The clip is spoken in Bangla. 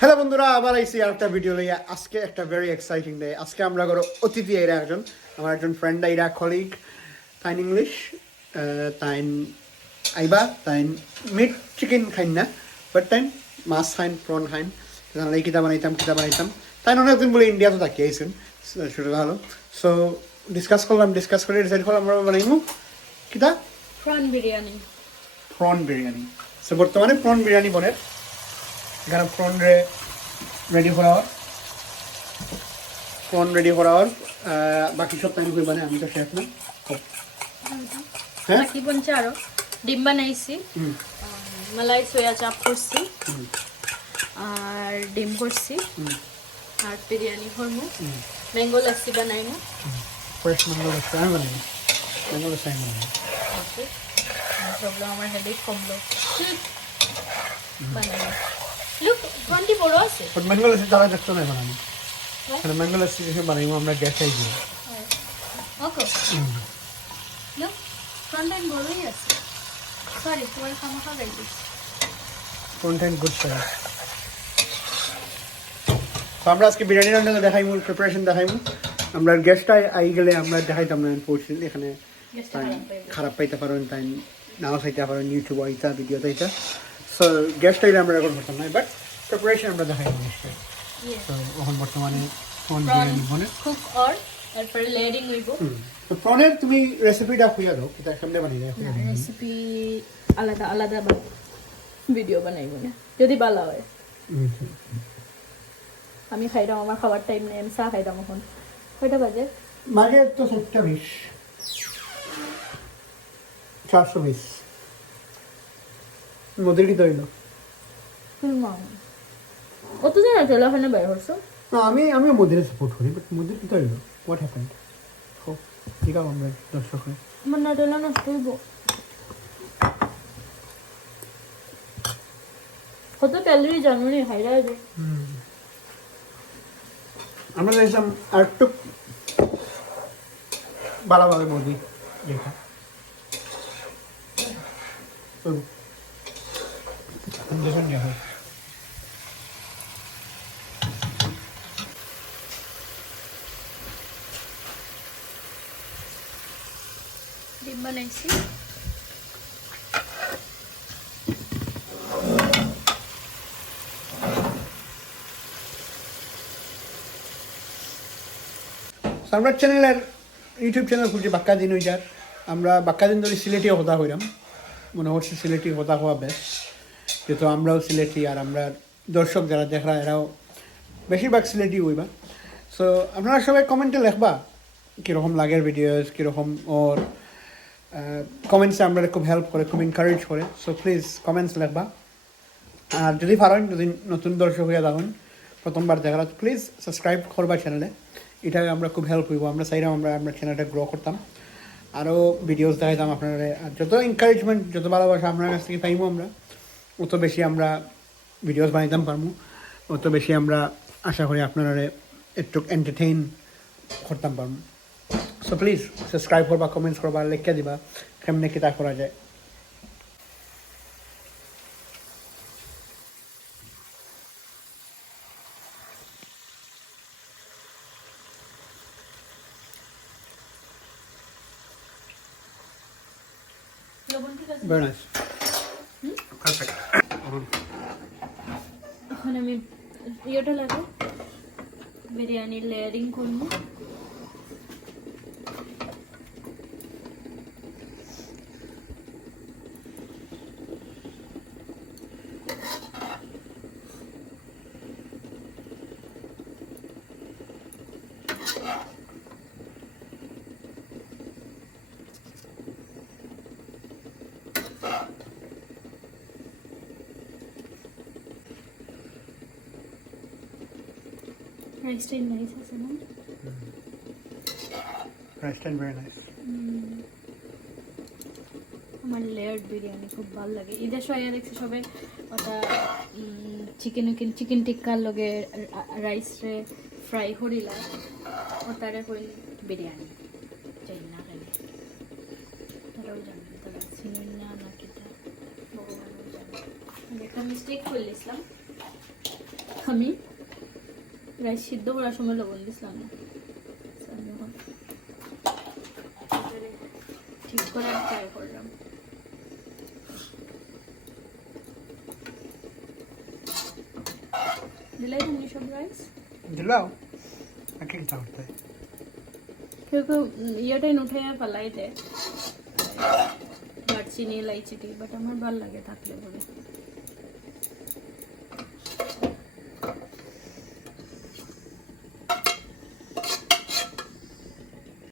হ্যালো বন্ধুরা, আবার আইসি আরেকটা ভিডিও লইয়া। আজকে একটা ভেরি এক্সাইটিং ডে। আজকে আমরা করো অতিথি এরা একজন আমার একজন ফ্রেন্ড আইরা কলিগ তাইন ইংলিশ তাইন আইবা তাইন মিট চিকেন খাইন না, বাট টাইম মাছ খাইন, প্রন খাইন। তাহলে কিতা বানাইতাম তাই অনেকদিন বলে ইন্ডিয়া তো থাকি আইসেন, সেটা ভালো। সো ডিসকাস করে ডিসাইড করলাম আমরা বানাইমু কিতা প্রন বিরিয়ানি। সো বর্তমানে প্রন বিরিয়ানি বনে এখানে প্রন রেডি করা হওয়ার বাকি সব টাইম কই বানাই, আমি তো শেফ না। হ্যাঁ বাকি বলছে আরো ডিম বানাইছি, মালাই সোয়া চাপ করছি, আর ডিম করছি, আর বিরিয়ানি করবো, ম্যাঙ্গো লাসি বানাইবো। ফ্রেশ ম্যাঙ্গো লাসি আমি বানাই, ম্যাঙ্গো লাসি আমি বানাই। প্রবলেম আমার হেডেক কমলো। বানাইবো লুক 20 বড় আছে, বাট ম্যাঙ্গো লাসি তারা দেখতে নাই বানানি। মানে ম্যাঙ্গো লাসি এসে বানাইবো আমরা গ্যাসে দিয়ে। ওকে লুক ফ্রন্ট এন্ড বড়ই আছে। সরি তোমার খামাখা গাইছিস কন্টেন্ট গুড সাইজ। তো আমরা আজকে বিরিয়ানি রান্না দেখাইমু, প্রিপারেশন দেখাইমু। আমরা গেস্টটা আই গেলে আমরা দেখাইতাম না পৌঁছে এখানে খারাপ পাইতে পারেন, তাই নাও খাইতে পারেন ইউটিউব আইতা ভিডিও তাইতা। সো গেস্ট আইলে আমরা রেকর্ড করতাম না, বাট প্রিপারেশন আমরা দেখাই নিশ্চয়। তো এখন বর্তমানে প্রন বিরিয়ানি বনে কুক অর তারপরে লেয়ারিং হইব। তো প্রনের তুমি রেসিপিটা খুঁজে দাও, কিতা সামনে বানিয়ে দাও। রেসিপি আলাদা আলাদা ভিডিও বানাইব না যদি ভালো হয়। আমি খাইলাম, আমার খাবার টাইম নেই, আমি চা খাইলাম। এখন কয়টা বাজে? মাঝে তো 7:20 420 মোদেরই তৈল। কত জন আছে ওখানে বাইরে হচ্ছে? না, আমিও মোদের সাপোর্ট করি, বাট মোদের কি তৈল? What happened? ঠিক আছে, আমরা দর্শক হই। আমার না টেলা নষ্ট হইব। কত ক্যালোরি জানো নি খাইরা যে? আমরা দেখলাম আর একটু ভালোভাবে মোদি দেখা তো দেখুন দেখা ডিম বানাইছি। আমরা চ্যানেলের ইউটিউব চ্যানেল খুলছি বাক্কা দিন ওইটার। আমরা বাক্কা দিন ধরে সিলেটিও কথা হইলাম, মনে হচ্ছে সিলেটি কথা হওয়া বেশ, যেহেতু আমরাও সিলেটি আর আমরা দর্শক যারা দেখরা এরাও বেশিরভাগ সিলেটি হইবা। সো আপনারা সবাই কমেন্টে লেখবা কীরকম লাগের ভিডিওস, কীরকম ওর কমেন্টসে আমরা খুব হেল্প করে, খুব এনকারেজ করে। সো প্লিজ কমেন্টস লেখবা। আর যদি পারেন, যদি নতুন দর্শক হইয়া থাকুন, প্রথমবার দেখা, প্লিজ সাবস্ক্রাইব করবা চ্যানেলে। এটা আমরা খুব হেল্প হইব। আমরা চাইলাম আমরা চ্যানেলটা গ্রো করতাম, আরও ভিডিওস দেখাইতাম আপনারা। আর যত এনকারেজমেন্ট, যত ভালোবাসা আপনার কাছ থেকে পাইবো আমরা, অত বেশি আমরা ভিডিওস বানাইতাম পারবো, অত বেশি আমরা আশা করি আপনারা একটু এন্টারটেইন করতাম পারবো। সো প্লিজ সাবস্ক্রাইব করবা, কমেন্টস করবা, লিখে দিবা কেমনে কিতা করা যায়। লবণ ঠিক আছে? Very nice. Perfect. এখন আমি ইয়েটা লাগে বিরিয়ানির লেয়ারিং করবো। রাইসটা নাইস আছে না? Rice very nice. আমার লেয়ার্ড বিরিয়ানি খুব ভালো লাগে। ঈদের সময় দেখছি সবাই ওটা চিকেন টিক্কার লগে রাইস রে ফ্রাই করিলা, ওটারে কই বিরিয়ানি চাই না কেন তারাও জানে, তারা চিনেন না নাকি তা ভগবানও জানে। একটা মিস্টেক করলাম, আমি রাইস সিদ্ধ করার সময় লবণ দিছিলাম না। So, আমি এখন এটারে ঠিক করে ট্রাই করলাম। দিলাই তুমি সব রাইস দিলাও আগে কি করতে কেউ কেউ ইয়েটাই উঠে ফেলাই দেয় দারচিনি এলাইচি টি, বাট আমার ভালো লাগে থাকলে পরে।